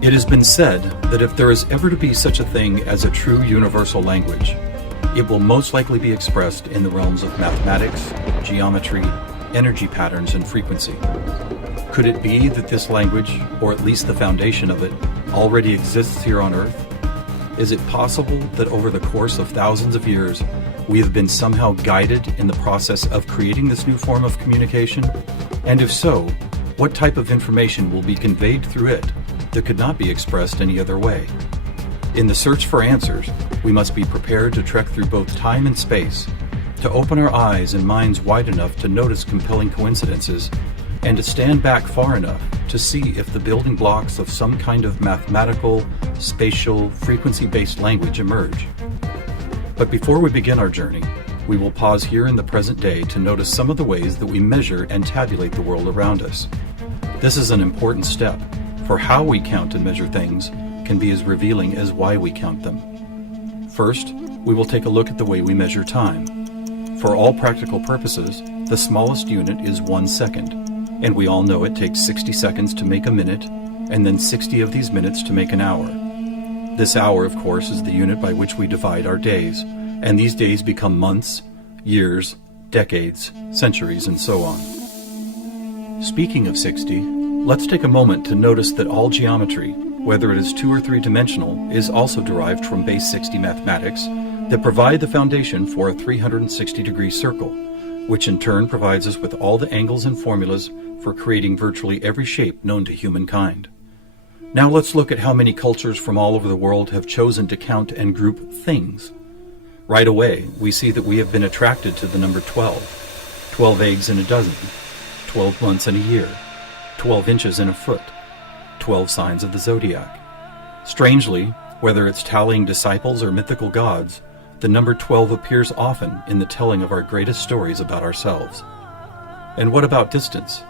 It has been said that if there is ever to be such a thing as a true universal language, it will most likely be expressed in the realms of mathematics, geometry, energy patterns, and frequency. Could it be that this language, or at least the foundation of it, already exists here on Earth? Is it possible that over the course of thousands of years, we have been somehow guided in the process of creating this new form of communication? And if so, what type of information will be conveyed through it that could not be expressed any other way? In the search for answers, we must be prepared to trek through both time and space, to open our eyes and minds wide enough to notice compelling coincidences, and to stand back far enough to see if the building blocks of some kind of mathematical, spatial, frequency-based language emerge. But before we begin our journey, we will pause here in the present day to notice some of the ways that we measure and tabulate the world around us. This is an important step, for how we count and measure things can be as revealing as why we count them. First, we will take a look at the way we measure time. For all practical purposes, the smallest unit is 1 second, and we all know it takes 60 seconds to make a minute, and then 60 of these minutes to make an hour. This hour, of course, is the unit by which we divide our days, and these days become months, years, decades, centuries, and so on. Speaking of 60, let's take a moment to notice that all geometry, whether it is 2 or 3 dimensional, is also derived from base 60 mathematics that provide the foundation for a 360-degree circle, which in turn provides us with all the angles and formulas for creating virtually every shape known to humankind. Now let's look at how many cultures from all over the world have chosen to count and group things. Right away, we see that we have been attracted to the number 12. 12 eggs in a dozen, 12 months in a year, 12 inches in a foot, 12 signs of the zodiac. Strangely, whether it's tallying disciples or mythical gods, the number 12 appears often in the telling of our greatest stories about ourselves. And what about distance?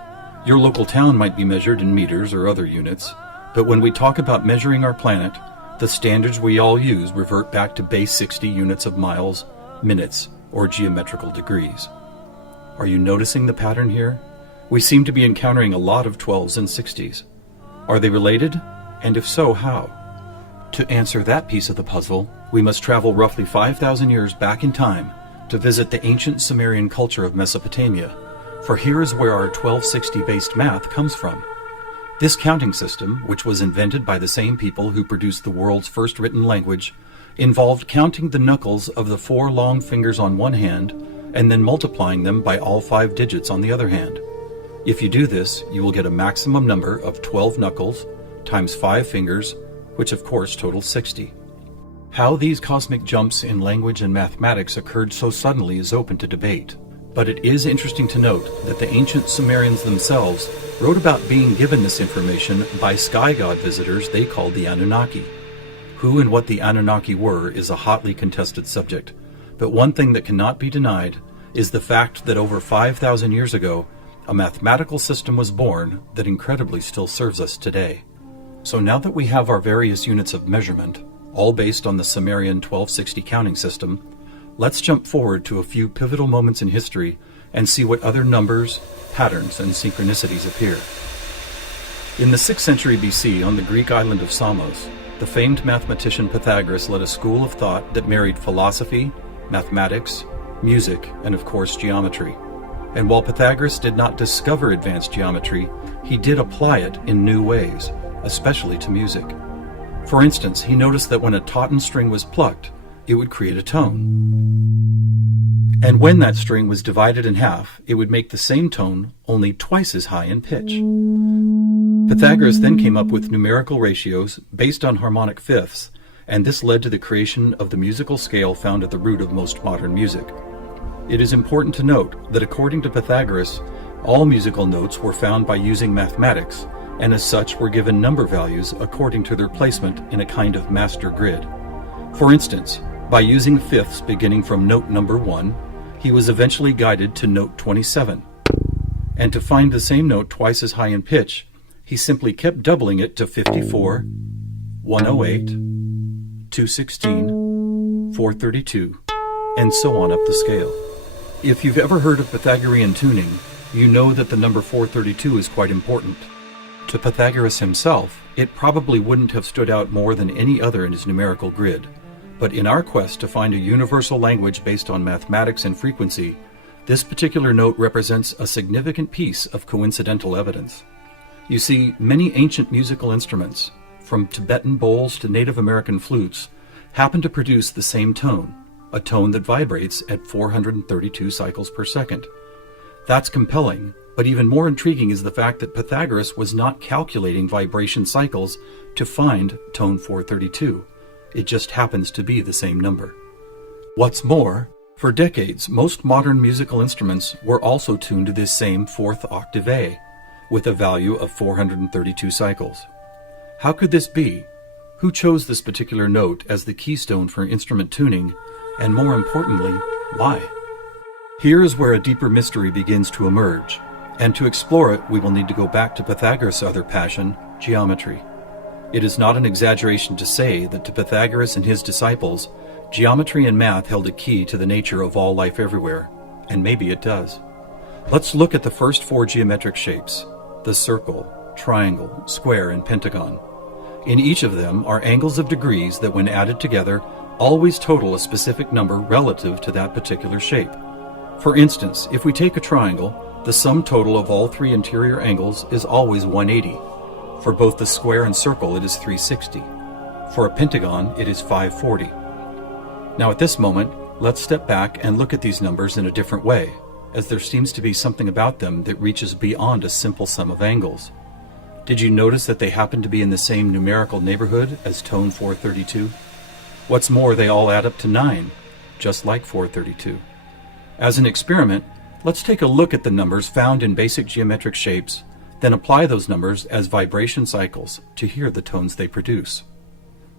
Your local town might be measured in meters or other units, but when we talk about measuring our planet, the standards we all use revert back to base 60 units of miles, minutes, or geometrical degrees. Are you noticing the pattern here? We seem to be encountering a lot of 12s and 60s. Are they related? And if so, how? To answer that piece of the puzzle, we must travel roughly 5,000 years back in time to visit the ancient Sumerian culture of Mesopotamia, for here is where our 1260-based math comes from. This counting system, which was invented by the same people who produced the world's first written language, involved counting the knuckles of the 4 long fingers on one hand and then multiplying them by all 5 digits on the other hand. If you do this, you will get a maximum number of 12 knuckles times 5 fingers, which of course totals 60. How these cosmic jumps in language and mathematics occurred so suddenly is open to debate, but it is interesting to note that the ancient Sumerians themselves wrote about being given this information by sky god visitors they called the Anunnaki. Who and what the Anunnaki were is a hotly contested subject, but one thing that cannot be denied is the fact that over 5,000 years ago, a mathematical system was born that incredibly still serves us today. So now that we have our various units of measurement, all based on the Sumerian 1260 counting system, let's jump forward to a few pivotal moments in history and see what other numbers, patterns, and synchronicities appear. In the 6th century BC, on the Greek island of Samos, the famed mathematician Pythagoras led a school of thought that married philosophy, mathematics, music, and of course geometry. And while Pythagoras did not discover advanced geometry, he did apply it in new ways, especially to music. For instance, he noticed that when a tauten string was plucked, it would create a tone. And when that string was divided in half, it would make the same tone, only twice as high in pitch. Pythagoras then came up with numerical ratios based on harmonic fifths, and this led to the creation of the musical scale found at the root of most modern music. It is important to note that according to Pythagoras, all musical notes were found by using mathematics, and as such were given number values according to their placement in a kind of master grid. For instance, by using fifths beginning from note number 1, he was eventually guided to note 27. And to find the same note twice as high in pitch, he simply kept doubling it to 54, 108, 216, 432, and so on up the scale. If you've ever heard of Pythagorean tuning, you know that the number 432 is quite important. To Pythagoras himself, it probably wouldn't have stood out more than any other in his numerical grid. But in our quest to find a universal language based on mathematics and frequency, this particular note represents a significant piece of coincidental evidence. You see, many ancient musical instruments, from Tibetan bowls to Native American flutes, happen to produce the same tone, a tone that vibrates at 432 cycles per second. That's compelling, but even more intriguing is the fact that Pythagoras was not calculating vibration cycles to find tone 432. It just happens to be the same number. What's more, for decades, most modern musical instruments were also tuned to this same fourth octave A, with a value of 432 cycles. How could this be? Who chose this particular note as the keystone for instrument tuning, and more importantly, why? Here is where a deeper mystery begins to emerge, and to explore it we will need to go back to Pythagoras' other passion, geometry. It is not an exaggeration to say that to Pythagoras and his disciples, geometry and math held a key to the nature of all life everywhere, and maybe it does. Let's look at the first four geometric shapes, the circle, triangle, square, and pentagon. In each of them are angles of degrees that, when added together, always total a specific number relative to that particular shape. For instance, if we take a triangle, the sum total of all three interior angles is always 180. For both the square and circle, it is 360. For a pentagon, it is 540. Now at this moment, let's step back and look at these numbers in a different way, as there seems to be something about them that reaches beyond a simple sum of angles. Did you notice that they happen to be in the same numerical neighborhood as tone 432? What's more, they all add up to 9, just like 432. As an experiment, let's take a look at the numbers found in basic geometric shapes, then apply those numbers as vibration cycles to hear the tones they produce.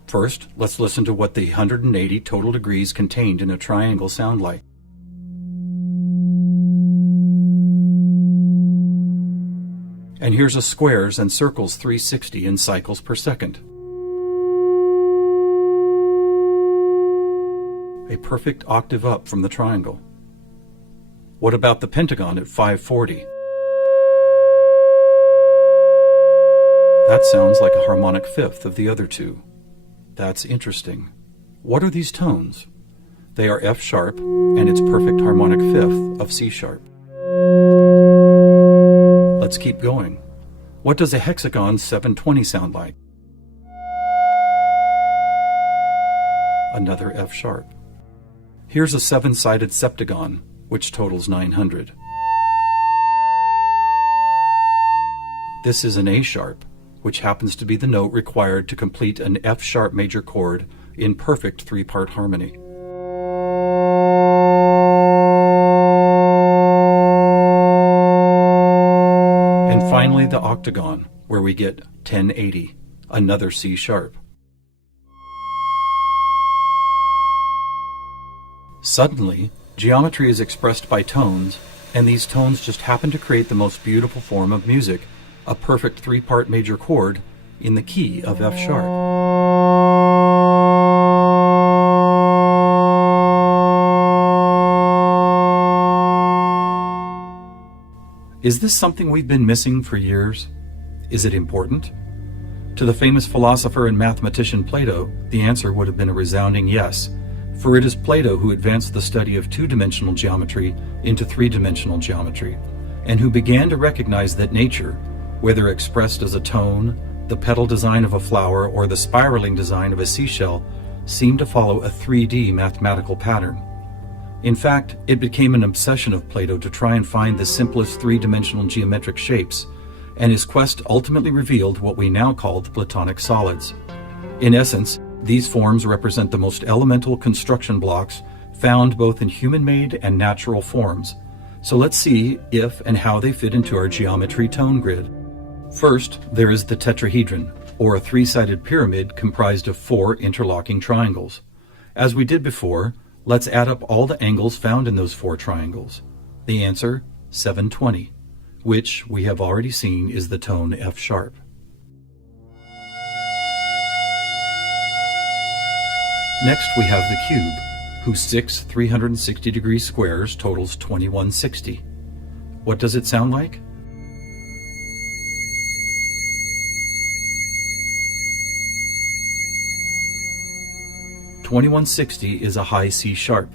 First, let's listen to what the 180 total degrees contained in a triangle sound like. And here's a squares and circles 360 in cycles per second. A perfect octave up from the triangle. What about the pentagon at 540? That sounds like a harmonic fifth of the other two. That's interesting. What are these tones? They are F sharp and its perfect harmonic fifth of C sharp. Let's keep going. What does a hexagon 720 sound like? Another F sharp. Here's a seven-sided septagon, which totals 900. This is an A sharp, which happens to be the note required to complete an F sharp major chord in perfect three-part harmony. And finally the octagon, where we get 1080, another C sharp. Suddenly, geometry is expressed by tones, and these tones just happen to create the most beautiful form of music, a perfect three-part major chord in the key of F sharp. Is this something we've been missing for years? Is it important? To the famous philosopher and mathematician Plato, the answer would have been a resounding yes, for it is Plato who advanced the study of two-dimensional geometry into three-dimensional geometry, and who began to recognize that nature, whether expressed as a tone, the petal design of a flower, or the spiraling design of a seashell, seemed to follow a 3D mathematical pattern. In fact, it became an obsession of Plato to try and find the simplest three-dimensional geometric shapes, and his quest ultimately revealed what we now call the Platonic solids. In essence, these forms represent the most elemental construction blocks found both in human-made and natural forms. So let's see if and how they fit into our geometry tone grid. First, there is the tetrahedron, or a three-sided pyramid comprised of four interlocking triangles. As we did before, let's add up all the angles found in those four triangles. The answer, 720, which we have already seen is the tone F sharp. Next we have the cube, whose six 360-degree squares totals 2160. What does it sound like? 2160 is a high C sharp,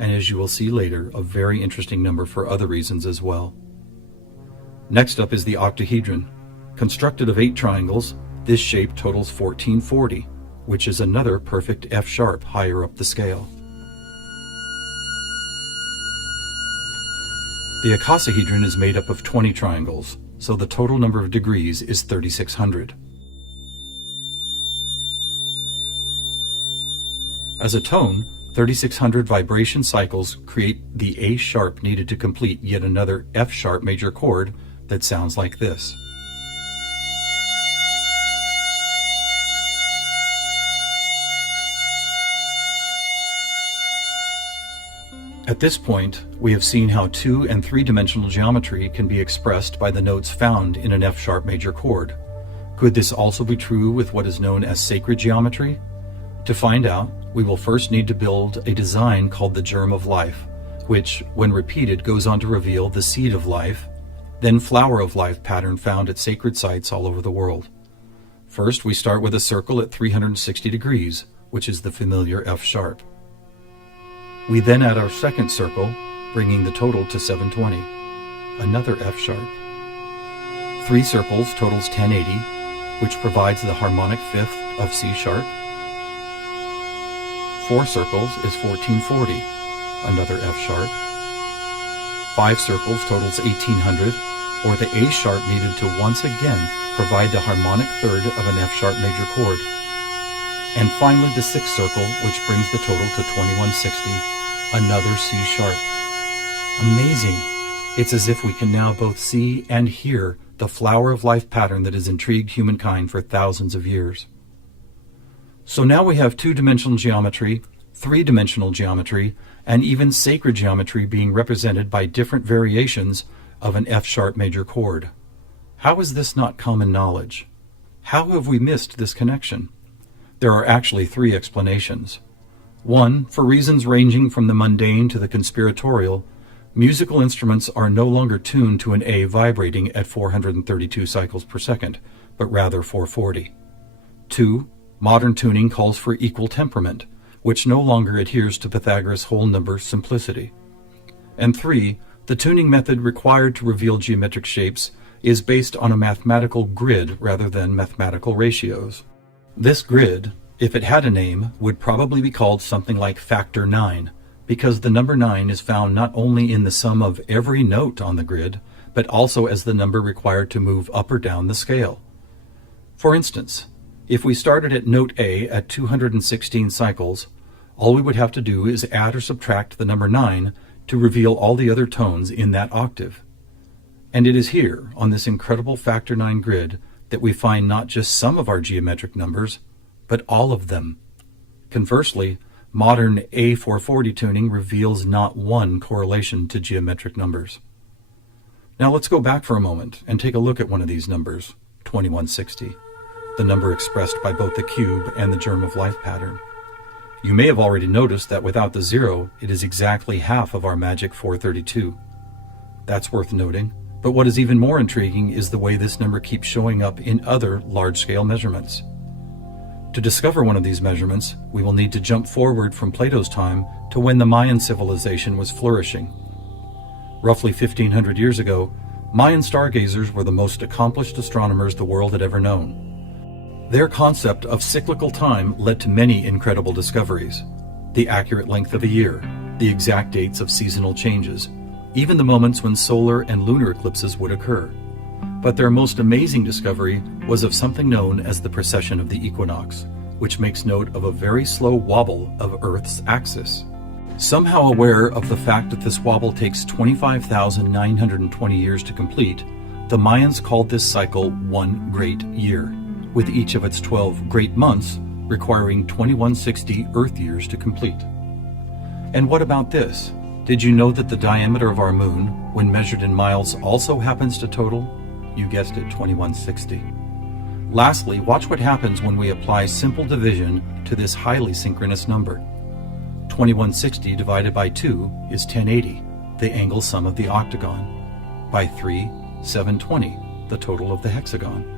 and as you will see later, a very interesting number for other reasons as well. Next up is the octahedron. Constructed of 8 triangles, this shape totals 1440, which is another perfect F sharp higher up the scale. The icosahedron is made up of 20 triangles, so the total number of degrees is 3600. As a tone, 3600 vibration cycles create the A sharp needed to complete yet another F sharp major chord that sounds like this. At this point, we have seen how 2- and 3-dimensional geometry can be expressed by the notes found in an F sharp major chord. Could this also be true with what is known as sacred geometry? To find out, we will first need to build a design called the germ of life, which, when repeated, goes on to reveal the seed of life, then flower of life pattern found at sacred sites all over the world. First, we start with a circle at 360 degrees, which is the familiar F sharp. We then add our second circle, bringing the total to 720, another F sharp. 3 circles totals 1080, which provides the harmonic fifth of C sharp. 4 circles is 1440, another F sharp. 5 circles totals 1800, or the A sharp needed to once again provide the harmonic third of an F sharp major chord. And finally the 6th circle, which brings the total to 2160, another C sharp. Amazing! It's as if we can now both see and hear the flower of life pattern that has intrigued humankind for thousands of years. So now we have 2-dimensional geometry, 3-dimensional geometry, and even sacred geometry being represented by different variations of an F sharp major chord. How is this not common knowledge? How have we missed this connection? There are actually 3 explanations. 1, for reasons ranging from the mundane to the conspiratorial, musical instruments are no longer tuned to an A vibrating at 432 cycles per second, but rather 440. 2, modern tuning calls for equal temperament, which no longer adheres to Pythagoras' whole number simplicity. And 3, the tuning method required to reveal geometric shapes is based on a mathematical grid rather than mathematical ratios. This grid, if it had a name, would probably be called something like factor 9, because the number 9 is found not only in the sum of every note on the grid, but also as the number required to move up or down the scale. For instance, if we started at note A at 216 cycles, all we would have to do is add or subtract the number 9 to reveal all the other tones in that octave. And it is here, on this incredible factor 9 grid, that we find not just some of our geometric numbers, but all of them. Conversely, modern A440 tuning reveals not one correlation to geometric numbers. Now let's go back for a moment and take a look at one of these numbers, 2160, the number expressed by both the cube and the germ of life pattern. You may have already noticed that without the 0, it is exactly half of our magic 432. That's worth noting, but what is even more intriguing is the way this number keeps showing up in other large-scale measurements. To discover one of these measurements, we will need to jump forward from Plato's time to when the Mayan civilization was flourishing. Roughly 1500 years ago, Mayan stargazers were the most accomplished astronomers the world had ever known. Their concept of cyclical time led to many incredible discoveries: the accurate length of a year, the exact dates of seasonal changes, even the moments when solar and lunar eclipses would occur. But their most amazing discovery was of something known as the precession of the equinox, which makes note of a very slow wobble of Earth's axis. Somehow aware of the fact that this wobble takes 25,920 years to complete, the Mayans called this cycle one great year, with each of its 12 great months requiring 2160 Earth years to complete. And what about this? Did you know that the diameter of our moon, when measured in miles, also happens to total? You guessed it, 2160. Lastly, watch what happens when we apply simple division to this highly synchronous number. 2160 divided by 2 is 1080, the angle sum of the octagon. By 3, 720, the total of the hexagon.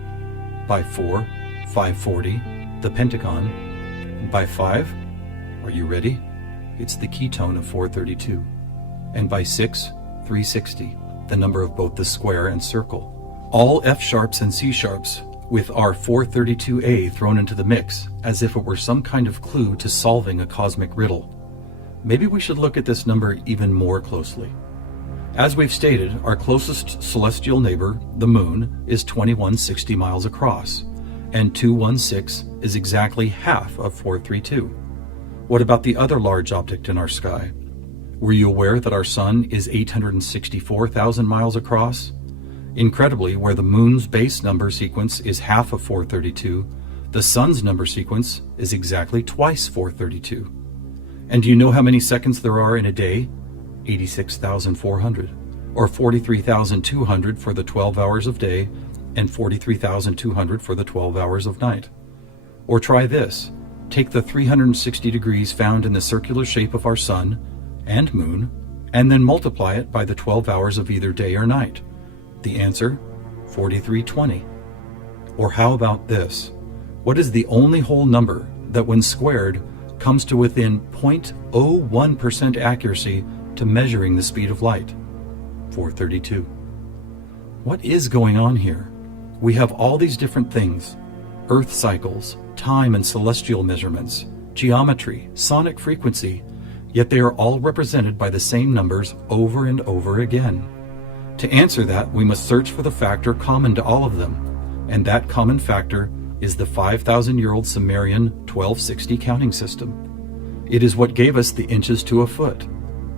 By 4, 540, the pentagon. By 5, Are you ready? It's the ketone of 432. And by 6, 360, the number of both the square and circle. All F sharps and C sharps with our 432A thrown into the mix as if it were some kind of clue to solving a cosmic riddle. Maybe we should look at this number even more closely. As we've stated, our closest celestial neighbor, the Moon, is 2160 miles across, and 216 is exactly half of 432. What about the other large object in our sky? Were you aware that our Sun is 864,000 miles across? Incredibly, where the Moon's base number sequence is half of 432, the Sun's number sequence is exactly twice 432. And do you know how many seconds there are in a day? 86,400, or 43,200 for the 12 hours of day and 43,200 for the 12 hours of night. Or try this. Take the 360 degrees found in the circular shape of our Sun and Moon, and then multiply it by the 12 hours of either day or night. The answer, 4320. Or how about this? What is the only whole number that when squared comes to within 0.01% accuracy to measuring the speed of light? 432. What is going on here? We have all these different things: Earth cycles, time and celestial measurements, geometry, sonic frequency, yet they are all represented by the same numbers over and over again. To answer that, we must search for the factor common to all of them, and that common factor is the 5,000-year-old Sumerian 1260 counting system. It is what gave us the inches to a foot,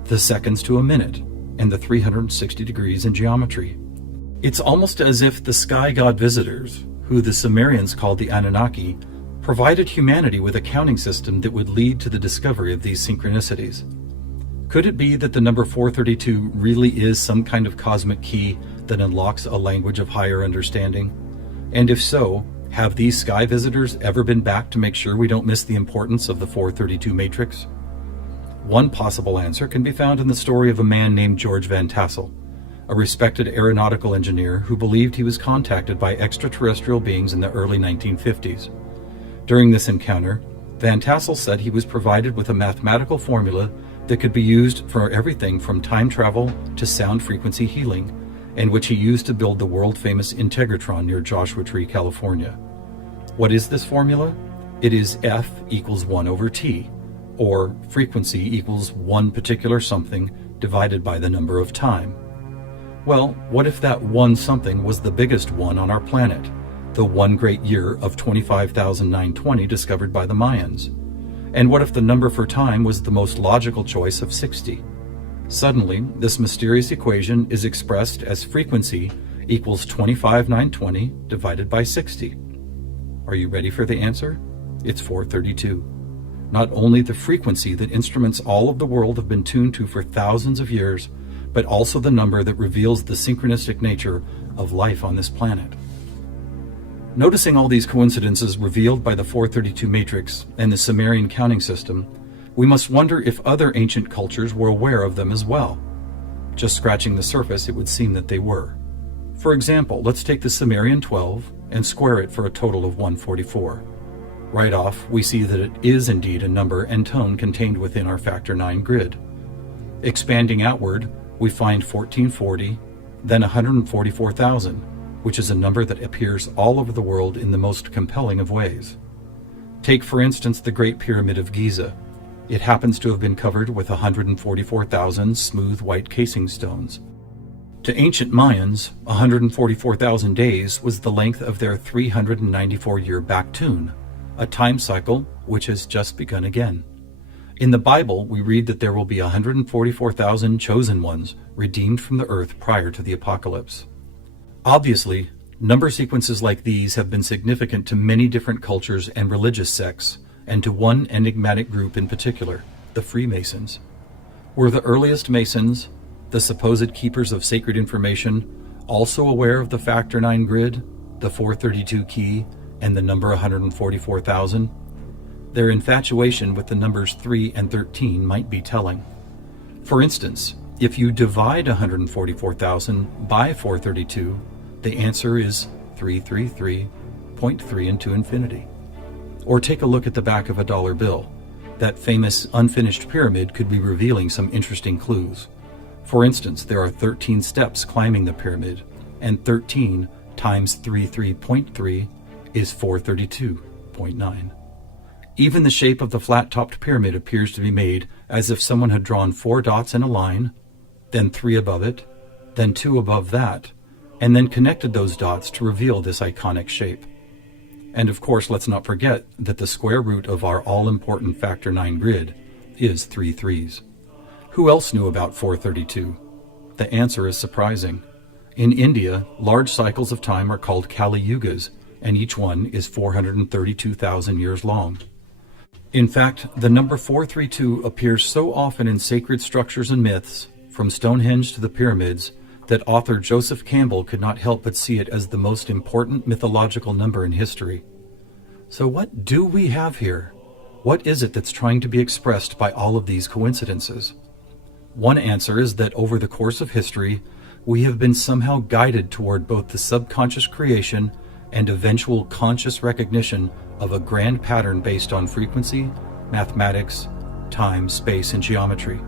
the seconds to a minute, and the 360 degrees in geometry. It's almost as if the sky god visitors, who the Sumerians called the Anunnaki, provided humanity with a counting system that would lead to the discovery of these synchronicities. Could it be that the number 432 really is some kind of cosmic key that unlocks a language of higher understanding? And if so, have these sky visitors ever been back to make sure we don't miss the importance of the 432 matrix? One possible answer can be found in the story of a man named George Van Tassel, a respected aeronautical engineer who believed he was contacted by extraterrestrial beings in the early 1950s. During this encounter, Van Tassel said he was provided with a mathematical formula that could be used for everything from time travel to sound frequency healing, and which he used to build the world-famous Integratron near Joshua Tree, California. What is this formula? It is F equals 1 over T, or frequency equals one particular something divided by the number of time. Well, what if that one something was the biggest one on our planet, the one great year of 25,920 discovered by the Mayans? And what if the number for time was the most logical choice of 60? Suddenly, this mysterious equation is expressed as frequency equals 25,920 divided by 60. Are you ready for the answer? It's 432. Not only the frequency that instruments all of the world have been tuned to for thousands of years, but also the number that reveals the synchronistic nature of life on this planet. Noticing all these coincidences revealed by the 432 matrix and the Sumerian counting system, we must wonder if other ancient cultures were aware of them as well. Just scratching the surface, it would seem that they were. For example, let's take the Sumerian 12 and square it for a total of 144. Right off, we see that it is indeed a number and tone contained within our factor 9 grid. Expanding outward, we find 1440, then 144,000, which is a number that appears all over the world in the most compelling of ways. Take, for instance, the Great Pyramid of Giza. It happens to have been covered with 144,000 smooth white casing stones. To ancient Mayans, 144,000 days was the length of their 394-year Baktun, a time cycle which has just begun again. In the Bible, we read that there will be 144,000 chosen ones redeemed from the earth prior to the apocalypse. Obviously, number sequences like these have been significant to many different cultures and religious sects, and to one enigmatic group in particular, the Freemasons. Were the earliest Masons, the supposed keepers of sacred information, also aware of the factor 9 grid, the 432 key, and the number 144,000? Their infatuation with the numbers 3 and 13 might be telling. For instance, if you divide 144,000 by 432, the answer is 333.3 into infinity. Or take a look at the back of a dollar bill. That famous unfinished pyramid could be revealing some interesting clues. For instance, there are 13 steps climbing the pyramid, and 13 times 33.3 is 432.9. Even the shape of the flat-topped pyramid appears to be made as if someone had drawn 4 dots in a line, then 3 above it, then 2 above that, and then connected those dots to reveal this iconic shape. And of course, let's not forget that the square root of our all-important factor 9 grid is 3 threes. Who else knew about 432? The answer is surprising. In India, large cycles of time are called Kali Yugas, and each one is 432,000 years long. In fact, the number 432 appears so often in sacred structures and myths, from Stonehenge to the pyramids, that author Joseph Campbell could not help but see it as the most important mythological number in history. So what do we have here? What is it that's trying to be expressed by all of these coincidences? One answer is that over the course of history, we have been somehow guided toward both the subconscious creation and eventual conscious recognition of a grand pattern based on frequency, mathematics, time, space, and geometry.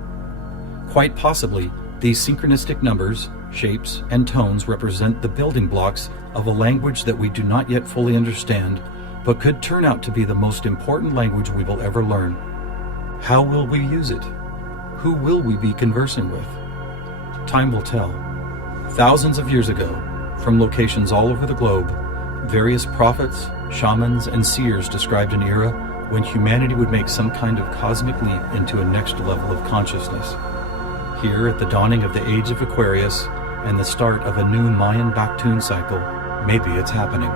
Quite possibly, these synchronistic numbers, shapes, and tones represent the building blocks of a language that we do not yet fully understand, but could turn out to be the most important language we will ever learn. How will we use it? Who will we be conversing with? Time will tell. Thousands of years ago, from locations all over the globe, various prophets, shamans, and seers described an era when humanity would make some kind of cosmic leap into a next level of consciousness. Here, at the dawning of the age of Aquarius and the start of a new Mayan Baktun cycle, maybe it's happening.